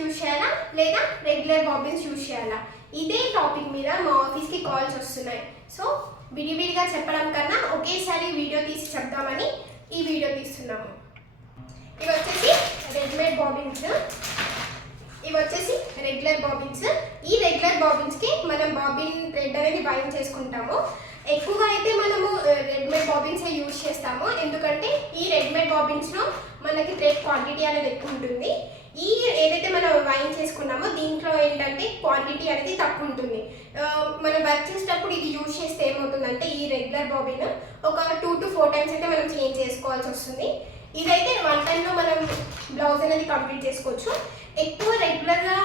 Use చేయాలా లేదా regular bobbins use చేయాలా, ఇదే టాపిక్ మీద మా ఆఫీస్కి కాల్స్ వస్తున్నాయి. సో విడివిడిగా చెప్పడం కన్నా ఒకేసారి వీడియో తీసి చెప్దామని ఈ వీడియో తీస్తున్నాము. ఇవి వచ్చేసి రెడీమేడ్ బాబిన్స్, ఇవి వచ్చేసి రెగ్యులర్ బాబిన్స్. ఈ రెగ్యులర్ బాబిన్స్కి మనం బాబిన్ థ్రెడ్ అనేది బైండ్ చేసుకుంటాము. ఎక్కువగా అయితే మనము రెడీమేడ్ బాబిన్సే యూజ్ చేస్తాము, ఎందుకంటే ఈ రెడీమేడ్ బాబిన్స్లో మనకి థ్రెడ్ క్వాంటిటీ అనేది ఎక్కువ ఉంటుంది. ఈ ఏదైతే మనం వైన్ చేసుకున్నామో దీంట్లో ఏంటంటే క్వాంటిటీ అనేది తక్కువ ఉంటుంది. మనం వర్క్ చేసేటప్పుడు ఇది యూజ్ చేస్తే ఏమవుతుందంటే ఈ రెగ్యులర్ బాబిన్ ఒక 2 to 4 టైమ్స్ అయితే మనం చేంజ్ చేసుకోవాల్సి వస్తుంది. ఇదైతే 1 టైంలో మనం బ్లౌజ్ అనేది కంప్లీట్ చేసుకోవచ్చు. ఎక్కువ రెగ్యులర్గా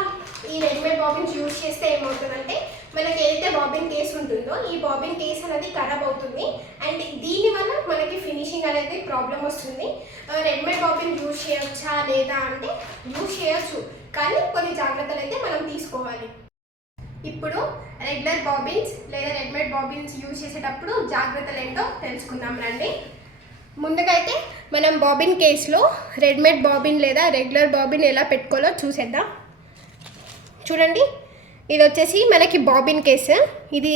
ఈ రెడీమేడ్ బాబిన్స్ యూజ్ చేస్తే ఏమవుతుందంటే మనకి ఏదైతే బాబిన్ కేస్ ఉంటుందో ఈ బాబిన్ కేస్ అనేది ఖరాబ్ అవుతుంది అండ్ దీనివల్ల మనకి ఫినిషింగ్ అనేది ప్రాబ్లం వస్తుంది. రెడీమేడ్ బాబిన్ యూజ్ చేయొచ్చా లేదా అంటే యూజ్ చేయొచ్చు, కానీ కొన్ని జాగ్రత్తలు అయితే మనం తీసుకోవాలి. ఇప్పుడు రెగ్యులర్ బాబిన్స్ లేదా రెడీమేడ్ బాబిన్స్ యూజ్ చేసేటప్పుడు జాగ్రత్తలు ఏంటో తెలుసుకుందాం రండి. ముందుగా అయితే మనం బాబిన్ కేస్లో రెడీమేడ్ బాబిన్ లేదా రెగ్యులర్ బాబిన్ ఎలా పెట్టుకోవాలో చూసేద్దాం. చూడండి, ఇది వచ్చేసి మనకి బాబిన్ కేస్, ఇది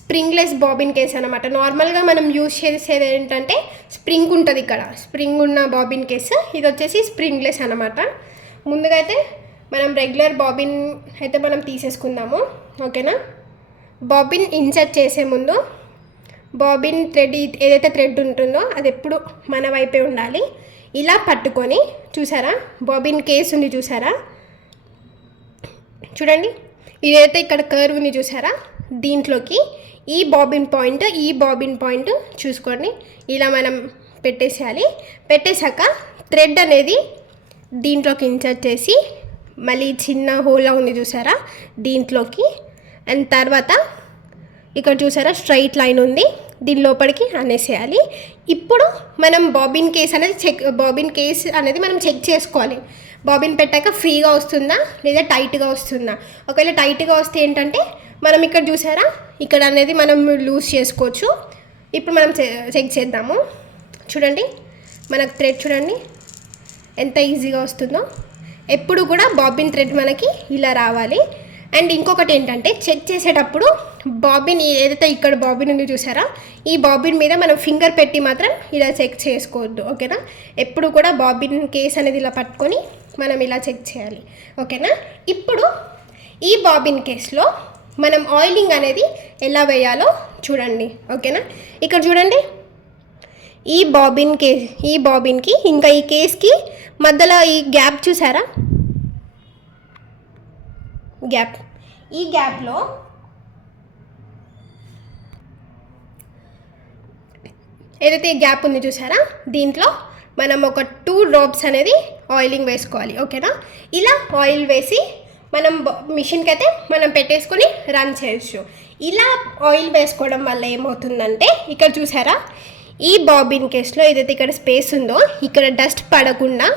స్ప్రింగ్లెస్ బాబిన్ కేస్ అనమాట. నార్మల్గా మనం యూజ్ చేసేది ఏంటంటే స్ప్రింగ్ ఉంటుంది, ఇక్కడ స్ప్రింగ్ ఉన్న బాబిన్ కేస్. ఇది వచ్చేసి స్ప్రింగ్లెస్ అనమాట. ముందుగా అయితే మనం రెగ్యులర్ బాబిన్ అయితే మనం తీసేసుకుందాము, ఓకేనా. బాబిన్ ఇన్సర్ట్ చేసే ముందు బాబిన్ థ్రెడ్ ఏదైతే థ్రెడ్ ఉంటుందో అది ఎప్పుడు మన వైపే ఉండాలి. ఇలా పట్టుకొని చూసారా, బాబిన్ కేస్ ఉంది చూసారా, చూడండి ఇదైతే ఇక్కడ కర్వ్ ఉంది చూసారా, దీంట్లోకి ఈ బాబిన్ పాయింట్ చూసుకోండి. ఇలా మనం పెట్టేసేయాలి. పెట్టేశాక థ్రెడ్ అనేది దీంట్లోకి ఇన్సర్ట్ చేసి మళ్ళీ చిన్న హోల్లా ఉంది చూసారా దీంట్లోకి, అండ్ తర్వాత ఇక్కడ చూసారా స్ట్రైట్ లైన్ ఉంది, దీని లోపలికి అనేసేయాలి. ఇప్పుడు మనం బాబిన్ కేస్ అనేది మనం చెక్ చేసుకోవాలి. బాబిన్ పెట్టాక ఫ్రీగా వస్తుందా లేదా టైట్గా వస్తుందా. ఒకవేళ టైట్గా వస్తే ఏంటంటే మనం ఇక్కడ చూసారా ఇక్కడ అనేది మనం లూజ్ చేసుకోవచ్చు. ఇప్పుడు మనం చెక్ చేద్దాము. చూడండి మనకు థ్రెడ్ చూడండి ఎంత ఈజీగా వస్తుందో. ఎప్పుడు కూడా బాబిన్ థ్రెడ్ మనకి ఇలా రావాలి. అండ్ ఇంకొకటి ఏంటంటే చెక్ చేసేటప్పుడు బాబిన్ ఏదైతే ఇక్కడ బాబిన్ ఉంది చూసారా, ఈ బాబిన్ మీద మనం ఫింగర్ పెట్టి మాత్రం ఇలా చెక్ చేసుకోవద్దు, ఓకేనా. ఎప్పుడు కూడా బాబిన్ కేస్ అనేది ఇలా పట్టుకొని మనం ఇలా చెక్ చేయాలి, ఓకేనా. ఇప్పుడు ఈ బాబిన్ కేస్లో మనం ఆయిలింగ్ అనేది ఎలా వేయాలో చూడండి, ఓకేనా. ఇక్కడ చూడండి ఈ బాబిన్కి ఇంకా ఈ కేస్కి మధ్యలో ఈ గ్యాప్ చూసారా, ఈ గ్యాప్లో ఏదైతే గ్యాప్ ఉంది చూసారా దీంట్లో మనం ఒక 2 డ్రాప్స్ అనేది ఆయిలింగ్ వేసుకోవాలి, ఓకేనా. ఇలా ఆయిల్ వేసి మనం మిషన్కి అయితే మనం పెట్టేసుకొని రన్ చేయొచ్చు. ఇలా ఆయిల్ వేసుకోవడం వల్ల ఏమవుతుందంటే ఇక్కడ చూసారా ఈ బాబిన్ కేస్లో ఏదైతే ఇక్కడ స్పేస్ ఉందో ఇక్కడ డస్ట్ పడకుండా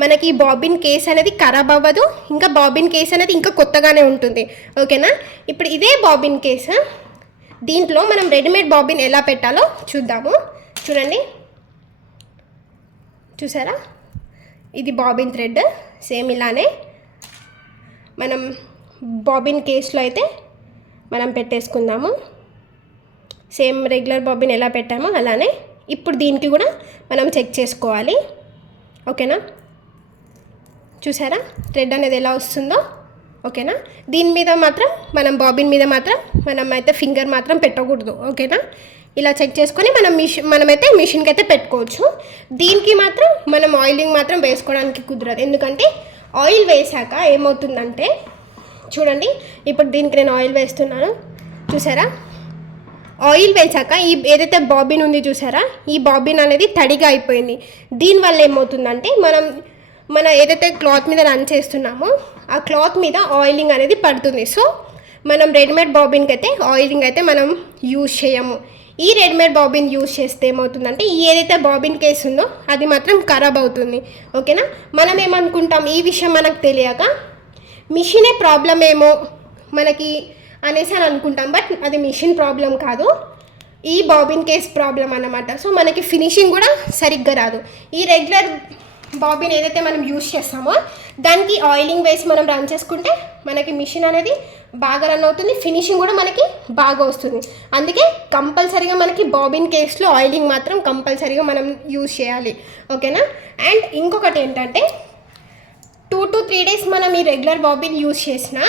మనకి ఈ బాబిన్ కేస్ అనేది ఖరాబ్ అవ్వదు, ఇంకా బాబిన్ కేస్ అనేది ఇంకా కొత్తగానే ఉంటుంది, ఓకేనా. ఇప్పుడు ఇదే బాబిన్ కేస్ దీంట్లో మనం రెడీమేడ్ బాబిన్ ఎలా పెట్టాలో చూద్దాము. చూడండి చూసారా ఇది బాబిన్ థ్రెడ్, సేమ్ ఇలానే మనం బాబిన్ కేస్లో అయితే మనం పెట్టేసుకుందాము. సేమ్ రెగ్యులర్ బాబిన్ ఎలా పెట్టామో అలానే ఇప్పుడు దీనికి కూడా మనం చెక్ చేసుకోవాలి, ఓకేనా. చూసారా థ్రెడ్ అనేది ఎలా వస్తుందో, ఓకేనా. దీని మీద మాత్రం బాబిన్ మీద మాత్రం మనం అయితే ఫింగర్ మాత్రం పెట్టకూడదు, ఓకేనా. ఇలా చెక్ చేసుకొని మనమైతే మిషన్కి అయితే పెట్టుకోవచ్చు. దీనికి మాత్రం మనం ఆయిలింగ్ మాత్రం వేసుకోవడానికి కుదరదు, ఎందుకంటే ఆయిల్ వేసాక ఏమవుతుందంటే చూడండి ఇప్పుడు దీనికి నేను ఆయిల్ వేస్తున్నాను చూసారా. ఆయిల్ వేసాక ఏదైతే బాబిన్ ఉంది చూసారా ఈ బాబిన్ అనేది తడిగా అయిపోయింది. దీనివల్ల ఏమవుతుందంటే మన ఏదైతే క్లాత్ మీద రన్ చేస్తున్నామో ఆ క్లాత్ మీద ఆయిలింగ్ అనేది పడుతుంది. సో మనం రెడీమేడ్ బాబిన్కి అయితే ఆయిలింగ్ అయితే మనం యూజ్ చేయము. ఈ రెడీమేడ్ బాబిన్ యూజ్ చేస్తే ఏమవుతుందంటే ఏదైతే బాబిన్ కేస్ ఉందో అది మాత్రం ఖరాబ్ అవుతుంది, ఓకేనా. మనం ఏమనుకుంటాం ఈ విషయం మనకు తెలియక మిషనే ప్రాబ్లం ఏమో మనకి అనేసి అని అనుకుంటాం, బట్ అది మిషన్ ప్రాబ్లం కాదు, ఈ బాబిన్ కేస్ ప్రాబ్లం అన్నమాట. సో మనకి ఫినిషింగ్ కూడా సరిగ్గా రాదు. ఈ రెగ్యులర్ బాబిన్ ఏదైతే మనం యూజ్ చేస్తామో దానికి ఆయిలింగ్ వేసి మనం రన్ చేసుకుంటే మనకి మిషన్ అనేది బాగా రన్ అవుతుంది, ఫినిషింగ్ కూడా మనకి బాగా వస్తుంది. అందుకే కంపల్సరీగా మనకి బాబిన్ కేస్లో ఆయిలింగ్ మాత్రం కంపల్సరీగా మనం యూజ్ చేయాలి, ఓకేనా. అండ్ ఇంకొకటి ఏంటంటే 2 to 3 days మనం ఈ రెగ్యులర్ బాబిన్ యూజ్ చేసినా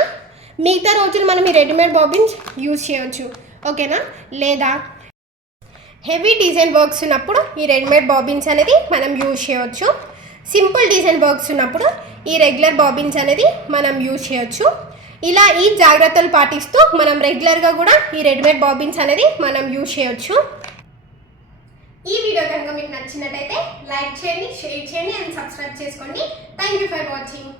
మిగతా రోజులు మనం ఈ రెడీమేడ్ బాబిన్స్ యూజ్ చేయొచ్చు, ఓకేనా. లేదా హెవీ డిజైన్ వర్క్స్ ఉన్నప్పుడు ఈ రెడీమేడ్ బాబిన్స్ అనేది మనం యూజ్ చేయొచ్చు. సింపుల్ డిజైన్ వర్క్స్ ఉన్నప్పుడు ఈ రెగ్యులర్ బాబిన్స్ అనేది మనం యూజ్ చేయొచ్చు. ఇలా ఈ జాగ్రత్తలు పాటిస్తూ మనం రెగ్యులర్గా కూడా ఈ రెడీమేడ్ బాబిన్స్ అనేది మనం యూజ్ చేయొచ్చు. ఈ వీడియో కనుక మీకు నచ్చినట్టయితే లైక్ చేయండి, షేర్ చేయండి అండ్ సబ్స్క్రైబ్ చేసుకోండి. Thank you for watching.